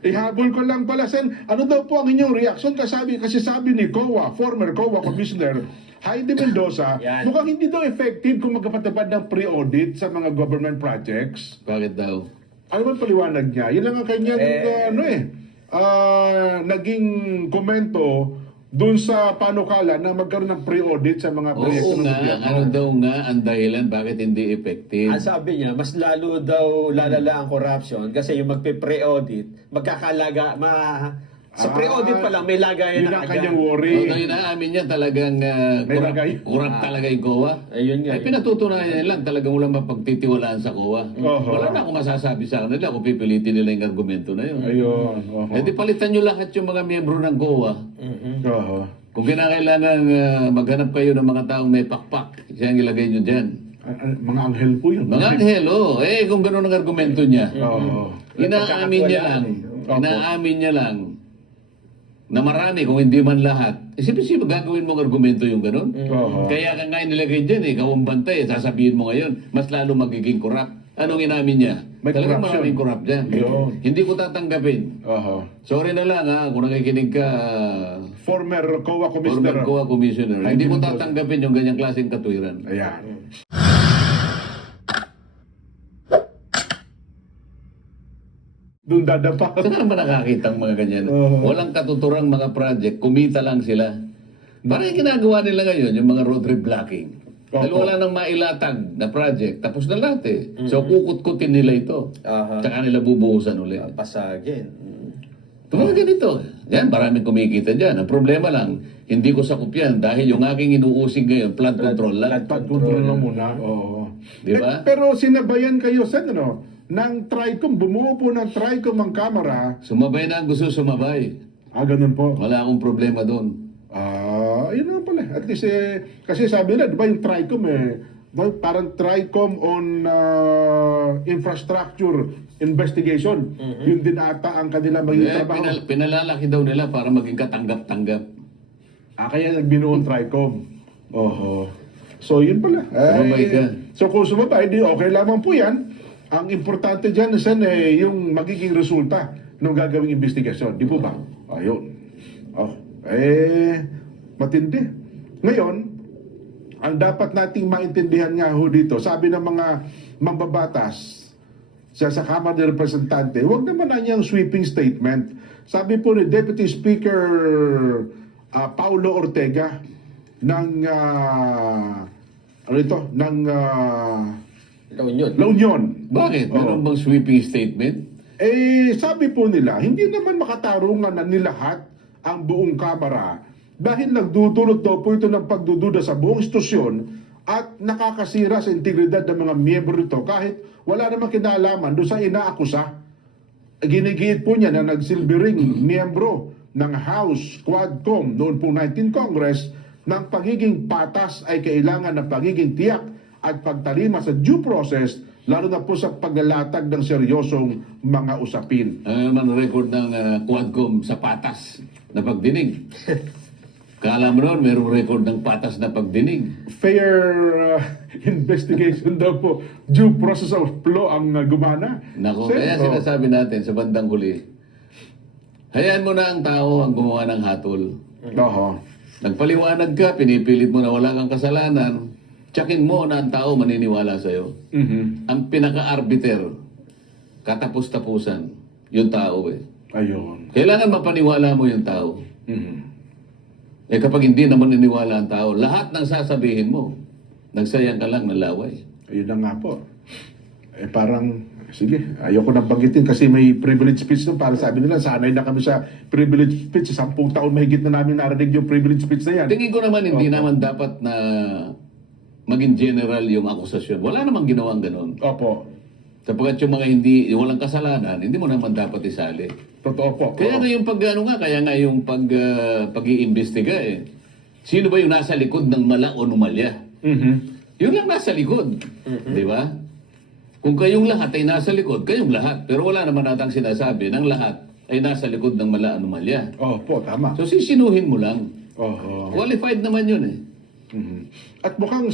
Ihabol ko lang pala, Sen. Ano daw po ang inyong reaction? Kasi sabi ni COA, former COA Commissioner Heidi Mendoza, Yan. mukhang hindi daw effective kung magkapatupad ng pre-audit sa mga government projects. Bakit daw? Ano ba paliwanag niya? Yun lang ang kanyang naging komento dun sa panukala na magkaroon ng pre-audit sa mga proyekto Oo ng nga, gobyerno. ano daw nga ang dahilan bakit hindi effective? Ang sabi niya, mas lalo daw lalala ang corruption kasi yung magpe-pre-audit, sa pre-audit pa lang may lagayan Yun na ang agad. kanyang worry. Although inaamin niya talagang May lagay. kurap talaga yung COA. Ayun nga. Ay pinatutunayan niya lang talagang walang mapagtitiwalaan sa COA. Oho. Wala na akong masasabi sa kanila kung pipilitin nila yung argumento na yun. Ayun. Eh di palitan nyo lahat yung mga miyembro ng COA. Oho. Kung kinakailangan maghanap kayo ng mga taong may pakpak, siya ang ilagay nyo dyan. Mga anghel po yun. Mga anghel, kung gano'n ang argumento niya. Oo. Inaamin niya lang, inaamin niya lang na marami, kung hindi man lahat. Isipin gagawin mong argumento yung gano'n. Oo. Kaya ka nga nilagay dyan ikaw ang bantay, sasabihin mo ngayon, mas lalo magiging corrupt. Anong inamin niya? May Talagang corruption. maraming corrupt dyan. Yun. Hindi ko tatanggapin. Oho. Sorry na lang kung nakikinig ka, Former COA former Commissioner. COA Commissioner. Ay, Hindi ko hindi tatanggapin yung ganyang klaseng katwiran. Ayan. Doon dadapa. Saan ba nakakita ang mga ganyan? Oo. Walang katuturang mga project, kumita lang sila. Parang yung ginagawa nila ngayon, yung mga road reblocking. Dahil Opo. wala nang mailatag na project, tapos na lahat eh. So kukut-kutin nila ito. Aha. Tsaka nila bubuhusan ulit. Pasagin. Ito mga ganito. Yan, maraming kumikita dyan. Ang problema lang, hindi ko sakup yan dahil yung aking inuusig ngayon, flood control lang. Pag control na muna. Oo. Di ba? Pero sinabayan kayo sa ng TRICOM, bumuo po ng TRICOM ang kamera. Sumabay na ang gusto sumabay. Ganun po. Wala akong problema doon. Yun naman pala. At least, kasi sabi nila, di ba yung TRICOM parang TRICOM on infrastructure investigation. Yun din ata ang kanila magiging trabaho. Pinalalaki daw nila para maging katanggap-tanggap. Kaya nagbinuo ang TRICOM. Oho. So, yun pala. Sumabay ka. So, kung sumabay, di okay lamang po yan. Ang importante dyan, Sen, yung magiging resulta ng gagawing investigasyon. Di po ba? Ayun. Matindi. Ngayon, ang dapat nating maintindihan nga ho dito, sabi ng mga mambabatas sa Kamara ng Representante, huwag naman na niyang sweeping statement. Sabi po ni Deputy Speaker Paulo Ortega ng La Union. La Union. Bakit? Meron bang sweeping statement? Sabi po nila, hindi naman makatarungan na nilahat ang buong Kamara dahil nagdudulot daw po ito ng pagdududa sa buong institusyon at nakakasira sa integridad ng mga miyembro nito kahit wala namang kinalaman doon sa inaakusa. Ginigiit po niya na nagsilbing miyembro ng House Quadcom noon po 19 Congress ng pagiging patas ay kailangan ng pagiging tiyak at pagtalima sa due process, lalo na po sa paglalatag ng seryosong mga usapin. Ano naman record ng Quadcom sa patas na pagdinig? Kala mo noon, merong record ng patas na pagdinig. Fair investigation daw po, due process of law ang gumana. Nako, kaya sinasabi natin sa bandang huli, hayaan mo na ang tao ang gumawa ng hatol. Oho. Nagpaliwanag ka, pinipilit mo na wala kang kasalanan, tsakin mo na ang tao maniniwala sa'yo. Ang pinaka-arbiter, katapos-tapusan, yung tao Ayun. Kailangan mapaniwala mo yung tao. Kapag hindi naman naniniwala ang tao, lahat ng sasabihin mo, nagsayang ka lang ng laway. Ayun na nga po. Parang, sige, ayoko nang banggitin kasi may privilege speech nun. Para sabi nila, sanay na kami sa privilege speech. 10 taon mahigit na namin narinig yung privilege speech na yan. Tingin ko naman, hindi naman dapat na maging general yung akusasyon. Wala namang ginawang ganun. Opo. Sapagkat yung mga walang kasalanan, hindi mo naman dapat isali. Totoo po. Kaya nga yung pag-iimbestiga Sino ba yung nasa likod ng mala o numalya? Yun lang nasa likod. Di ba? Kung kayong lahat ay nasa likod, kayong lahat. Pero wala naman natang sinasabi ng lahat ay nasa likod ng mala o numalya. Opo, tama. So sisinuhin mo lang. Oho. Qualified naman yun At mukhang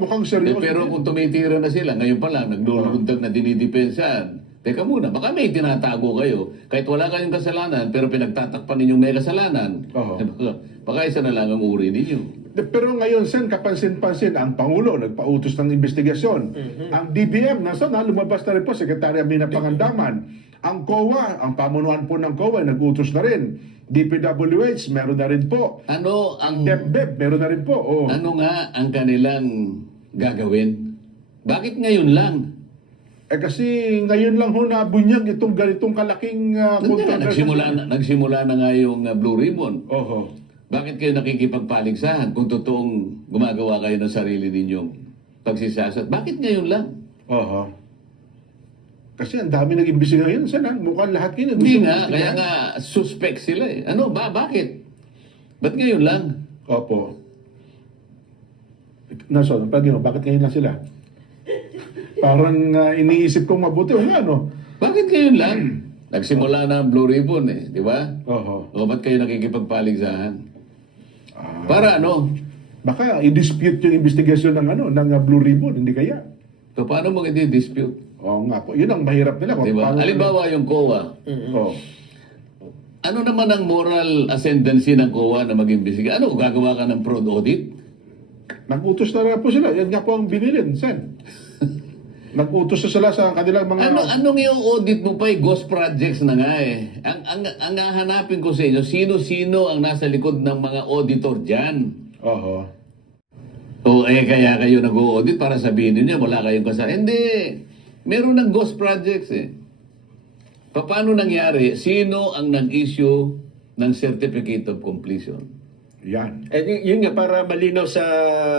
mukhang seryoso. Pero kung tumitira na sila, ngayon pa lang, naglulundag na dinidepensahan. Teka muna, baka may tinatago kayo. Kahit wala kayong kasalanan, pero pinagtatakpan ninyong may kasalanan. Oo. Baka isa na lang ang uri ninyo. Pero ngayon, Sen, kapansin-pansin, ang Pangulo nagpautos ng investigasyon. Ang DBM, nasa na, lumabas na rin po, Sekretary Amina Pangandaman. Ang COA, ang pamunuan po ng COA, nag-utos na rin. DPWH, meron na rin po. Ano ang DepDep, meron na rin po. Oh. ano nga ang kanilang gagawin? Bakit ngayon lang? Eh kasi ngayon lang ho nabunyag itong ganitong kalaking Hindi nga, nagsimula na nga yung Blue Ribbon. Oho. Bakit kayo nakikipagpaligsahan kung totoong gumagawa kayo ng sarili ninyong pagsisasat? Bakit ngayon lang? Oho. Kasi ang dami nag-imbisi ngayon. Sana, mukhang lahat yun. Hindi nga, kaya nga suspect sila eh. Ano ba? Bakit? Ba't ngayon lang? Opo. Nason, bakit ngayon lang sila? Parang iniisip kong mabuti. O nga, no? Bakit ngayon lang? Nagsimula na ang Blue Ribbon eh, di ba? Oho. O ba't kayo nakikipagpaligsahan? Para ano? Baka i-dispute yung investigasyon ng Blue Ribbon, hindi kaya? So paano mo i-dispute? Oo nga po. Yun ang mahirap nila. Di ba? Paano- Halimbawa yung COA. Oh. Ano naman ang moral ascendancy ng COA na mag-imbestiga? Ano, gagawa ka ng fraud audit? Nag-utos na rin po sila. Yan nga po ang binilin, Sen. Nag-utos na sila sa kanilang mga... Anong yung audit mo pa? Ghost projects na nga eh. Ang hahanapin ko sa inyo, sino-sino ang nasa likod ng mga auditor dyan? Oho. O kaya kayo nag-audit para sabihin niyo wala kayong kasalanan. Hindi. Meron ng ghost projects eh. Paano nangyari? Sino ang nag-issue ng certificate of completion? Yan. Yun nga, para malinaw sa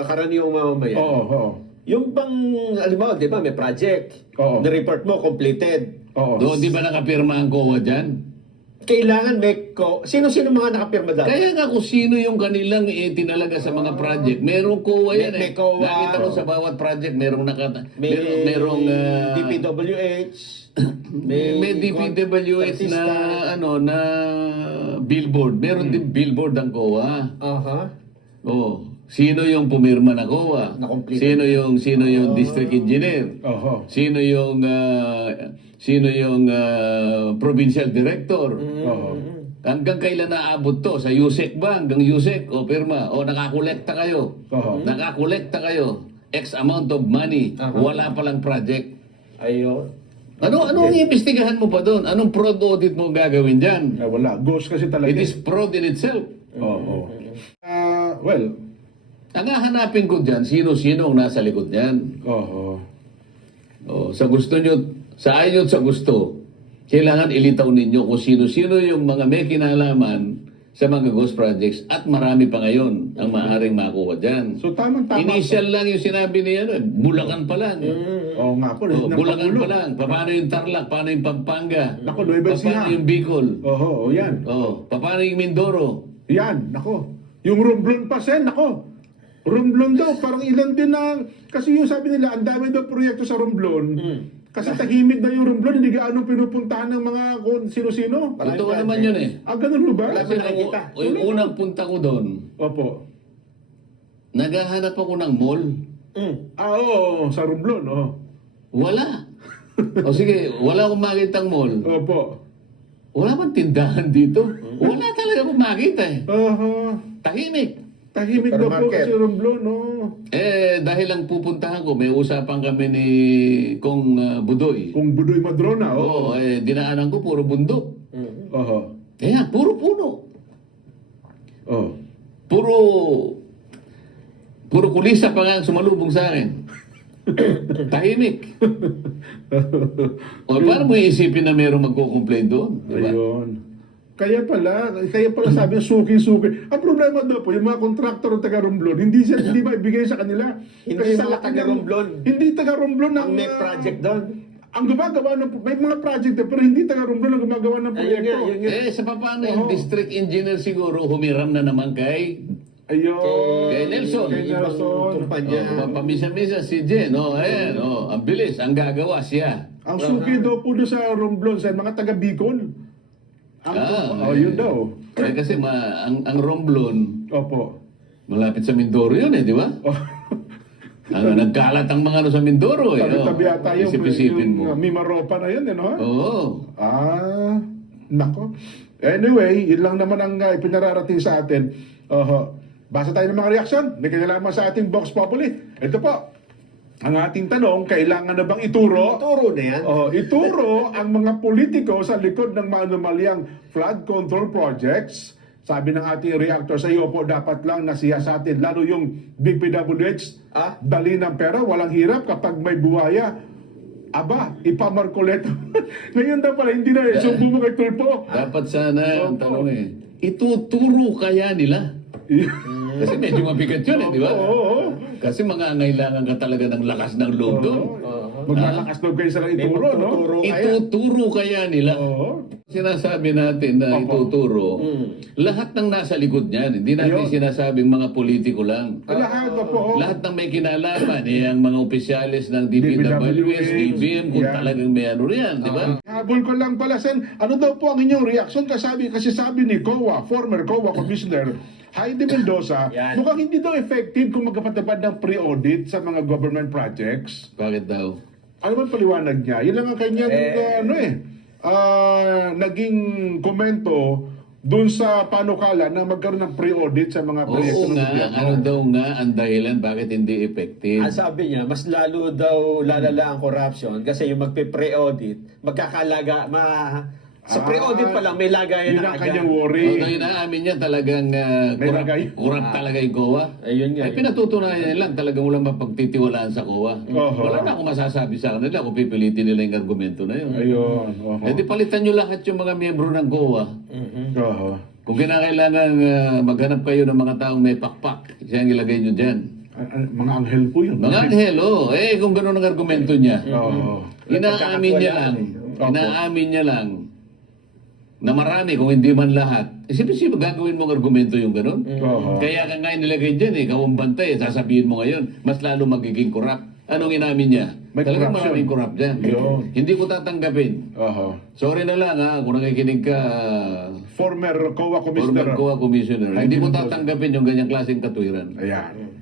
karaniwang mamamayan. Oo, oo. Yung bang, alam mo, di ba, may project. Oo. Na-report mo, completed. Oo. Doon di ba nakapirma ang COA dyan? Kailangan may sino-sino mga nakapirma dapat? Kaya nga kung sino yung kanilang tinalaga sa mga project, merong COA yan May eh. COA. Nakita ko sa bawat project, merong merong DPWH. may DPWH na na billboard. Meron din billboard ang COA. Aha. Oh, sino yung pumirma na COA? Na-complete. Sino yung district engineer? Oho. Sino yung provincial director? Oo. Hanggang kailan naabot to? Sa USEC ba? Hanggang USEC o pirma? O nakakolekta kayo? Oo. Nakakolekta kayo? X amount of money. Aha. Wala palang project. Ayun. Ano ang iimbestigahan mo pa doon? Anong fraud audit mo gagawin dyan? Wala. Ghost kasi talaga. It is fraud in itself. Oo. Well, Ang hahanapin ko dyan, sino-sino ang nasa likod niyan. oho. Oh, sa gusto nyo, sa ayon sa gusto, kailangan ilitaw ninyo kung sino-sino yung mga may kinalaman sa mga ghost projects at marami pa ngayon ang maaaring makuha dyan. So tamang-tama. Initial lang yung sinabi niya, Bulacan pa lang. Oo nga po. Oh, ng Bulacan Pangulo. pa lang. Paano yung Tarlac? Paano yung Pampanga? Naku, Nueva Ecija. Paano yung Bicol? Oho, yan. Oh, paano yung Mindoro? Yan, nako. Yung Romblon pa, Sen, nako. Romblon daw, parang ilan din na... Kasi yung sabi nila, ang dami daw proyekto sa Romblon. Kasi tahimik na yung Romblon, hindi gaano pinupuntahan ng mga kung sino-sino. Totoo naman yun eh. Ah, ganun mo ba? Wala Kasi pa nakikita. yung unang punta ko doon, Opo. naghahanap ako ng mall. Ah, oo, sa Romblon, oo. Wala. O sige, wala akong makitang mall. Opo. Wala bang tindahan dito? Wala talaga akong makita eh. Aha. Tahimik. Tahimik daw po Supermarket. kasi Romblon, oo. Dahil ang pupuntahan ko, may usapan kami ni Kong Budoy. Kung Budoy Madrona, oo. Oo, dinaanan ko puro bundok. Oho. Puro puno. Oh. Puro kulisa pa nga ang sumalubong sa akin. Tahimik. O paano mo iisipin na mayroong magko-complain doon? Diba? Ayun. Kaya pala sabi niya suki-suki. Ang problema daw po, yung mga kontraktor ng taga Romblon, hindi ba ibigay sa kanila? Hindi Kasi yung sa mga laki taga ng- Romblon. Hindi taga Romblon ang Ang may project doon. Ang gumagawa ng may mga project doon, pero hindi taga Romblon ang gumagawa ng Ayun proyekto. nga, yun nga. Sa paano yung district engineer siguro humiram na naman kay Ayun. Kay Nelson. Kay Ibang Nelson. kumpanya. pamisa-misa si Jen. Ang bilis. Ang gagawa siya. Ang suki daw po doon sa Romblon, sa mga taga Bicol. Yun daw. Kasi ang Romblon, Opo. malapit sa Mindoro yun di ba? Nagkalat ang mga ano sa Mindoro eh. Tabi-tabi yata yung, Isip-isipin mo. Mimaropa na yun, no? Oo. Nako. Anyway, yun lang naman ang ipinararating sa atin. Basa tayo ng mga reaksyon. May kinalaman sa ating Vox Populi. Ito po. Ang ating tanong, kailangan na bang ituro? Turo na yan. Ituro ang mga politiko sa likod ng manumalyang flood control projects. Sabi ng ating reactor sa iyo po, dapat lang nasiyasatin. Lalo yung big PWH, dali ng pera, walang hirap kapag may buwaya. Aba, ipamarkuleto. Ngayon daw pala, hindi na sumbo mo kay Tulpo. Dapat sana, ang tanong ituturo kaya nila? Kasi medyo mabigat yun di ba? Oo. Kasi mangangailangan ka talaga ng lakas ng loob doon. Maglalakas loob kayo sa ituro, no? Ituturo kaya nila? Oo. Sinasabi natin na ituturo, lahat ng nasa likod niyan, hindi natin sinasabing mga politiko lang. Lahat na po. Lahat ng may kinalaman, ang mga opisyalis ng DPWH, DBM, kung talagang may ano riyan, di ba? Habol ko lang pala, Sen. Ano daw po ang inyong reaksyon? Kasi sabi ni COA, former COA Commissioner, Heidi Mendoza, mukhang hindi daw effective kung magkapatupad ng pre-audit sa mga government projects. Bakit daw? Ano man paliwanag niya? Yun lang ang kanyang naging komento dun sa panukala na magkaroon ng pre-audit sa mga proyekto Oo ng nga, gobyerno. ano daw nga ang dahilan bakit hindi effective? Ang sabi niya, mas lalo daw lalala ang corruption kasi yung magpe-pre-audit, sa pre-audit pa lang may lagayan Yun na ang kanyang worry. Although inaamin niya talagang kurap talaga yung COA. Ayun nga. Pinatutunayan lang talagang walang mapagtitiwalaan sa COA. Wala na akong masasabi sa kanila kung pipilitin nila yung argumento na yun. Ayun. Eh di palitan nyo lahat yung mga miyembro ng COA. Kung kinakailangan maghanap kayo ng mga taong may pakpak, siya ang ilagay nyo dyan. Mga anghel po yun. Mga anghel, kung gano'n ang argumento niya. Inaamin niya lang. Opo. Inaamin niya lang na marami, kung hindi man lahat. Isip-isip, gagawin mong argumento yung gano'n. Kaya ka nga nilagay dyan ikaw ang bantay, sasabihin mo ngayon, mas lalo magiging corrupt. Anong inamin niya? May Talagang corruption. maraming corrupt dyan. Hindi ko tatanggapin. Sorry na lang kung nakikinig ka, Former COA former Commissioner. COA Commissioner. Hindi ko tatanggapin yung ganyang klaseng katwiran. Ayan.